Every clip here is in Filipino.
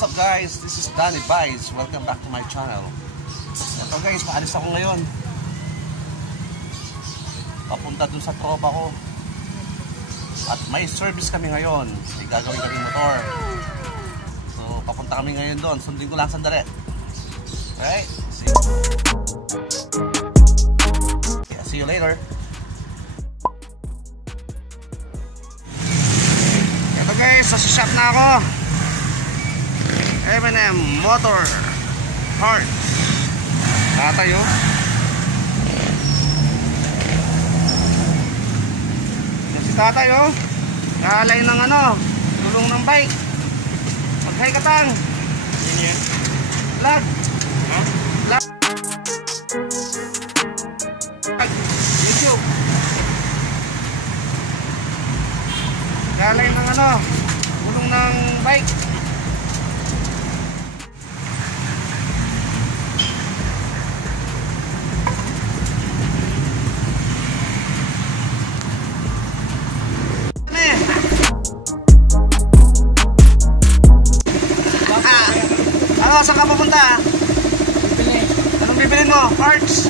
What's up guys? This is Danny Bites. Welcome back to my channel. Ito guys, paalis ako ngayon. Papunta dun sa tropa ko. At may service kami ngayon. May gagawin kami motor. So, papunta kami ngayon doon. Sundin ko lang sandali. Okay? See you later. Ito guys, sa shop na ako. M&M Motor Parts. Tatay oh. Yan si tatay oh. Kalay ng ano, tulong ng bike. Mag-hi ka tang. Vlog. Vlog. YouTube. Kalay ng ano, tulong ng bike. Saan ka pupunta? Bibili. Anong bibilin mo? Parts?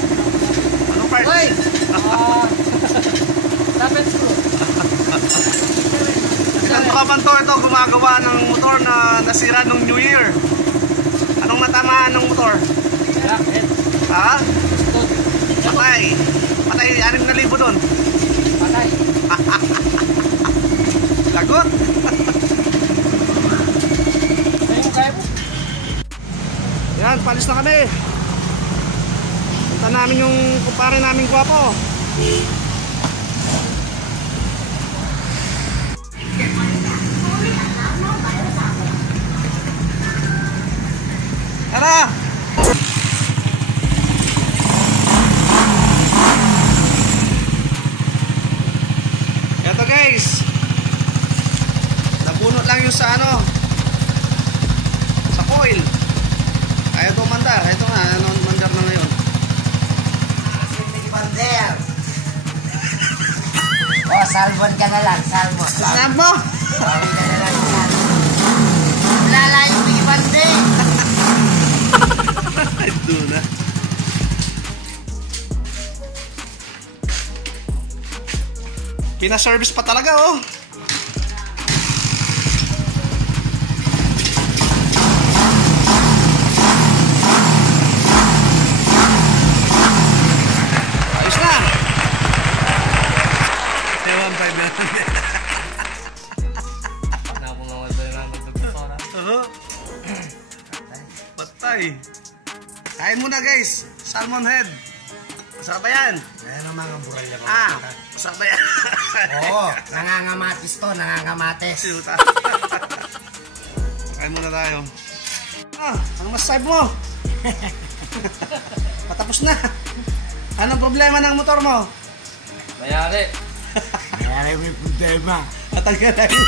Anong parts? Hoy! Lapet screw. Ilan pa ba ito gumagawa ng motor na nasira nung New Year? Anong natamaan ng motor? Rocket. Ha? Patay. Patay 6,000 doon. Patay. Lagot. Yan, palis na kami. Punta namin yung kumpare namin gwapo. Tara! Ito guys, nabunot lang yung sa ano, sa coil. Ayaw ito mandar. Ito nga, mandar na ngayon. Sige, mandar. Oh, salmon ka na lang, salmon. Saan mo? Sabi ka na lang, salmon. Wala yung bigi bande. Ito na. Pina-service pa talaga, oh. Patay. Kain muna guys. Salmon head. Masarap ba yan? Ayan ang mga bural niya. Masarap ba yan? Oo, nangangamatis to, nangangamatis. Siuta. Kain muna tayo. Anong masasabi mo? Patapos na. Anong problema ng motor mo? Mayari. Mayari may problema. Matagal na yun.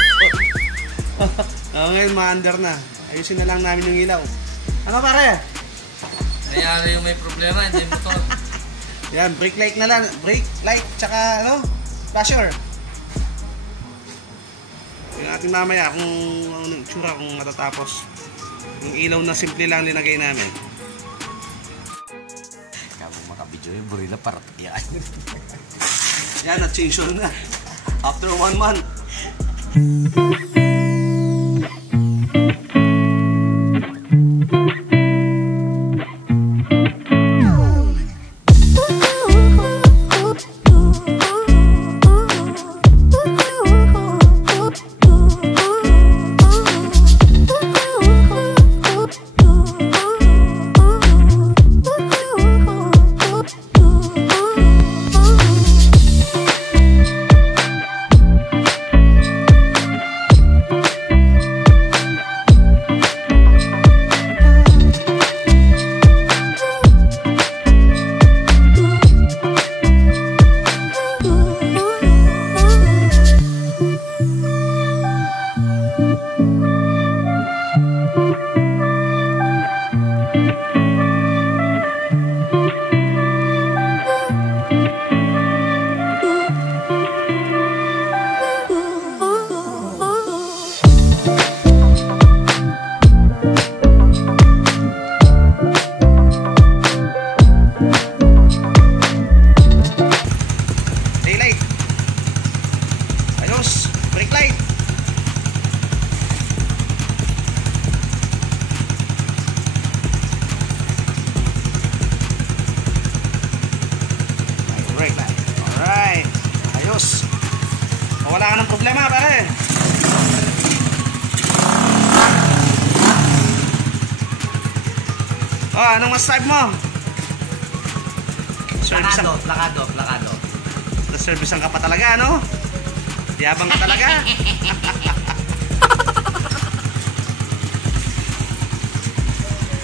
Ngayon ma-under na. Ayusin na lang namin yung ilaw. Ano pare? Mayari yung may problema, hindi motor. Yan, brake light na lang. Brake light, tsaka ano? Flasher. Yung ating mamaya kung ano yung tsura kung matatapos. Yung ilaw na simple lang linagay namin. Kung makabidyo yung burila para yan. Yan, na-change na. After 1 month. Oh, anong masasabi mo? Service ang... Plakado. Na-service ka pa talaga, no? Yabang ka talaga.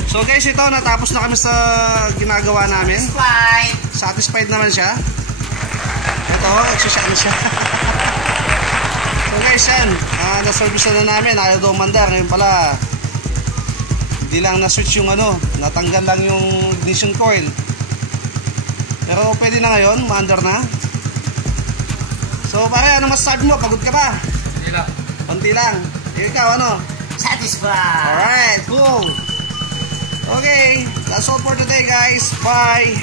So guys, ito natapos na kami sa ginagawa namin. Satisfied naman siya. Ito, exercise siya. So guys, yan. Na-service na namin. Ayaw daw mandar. Ngayon pala, hindi lang na-switch yung ano, natanggal lang yung ignition coil. Pero pwede na ngayon, maandar na. So pare, ano masasabi mo? Pagod ka ba? Hindi lang. Konti lang. Ikaw, ano? Satisfied. Alright, cool. Okay, that's all for today guys. Bye.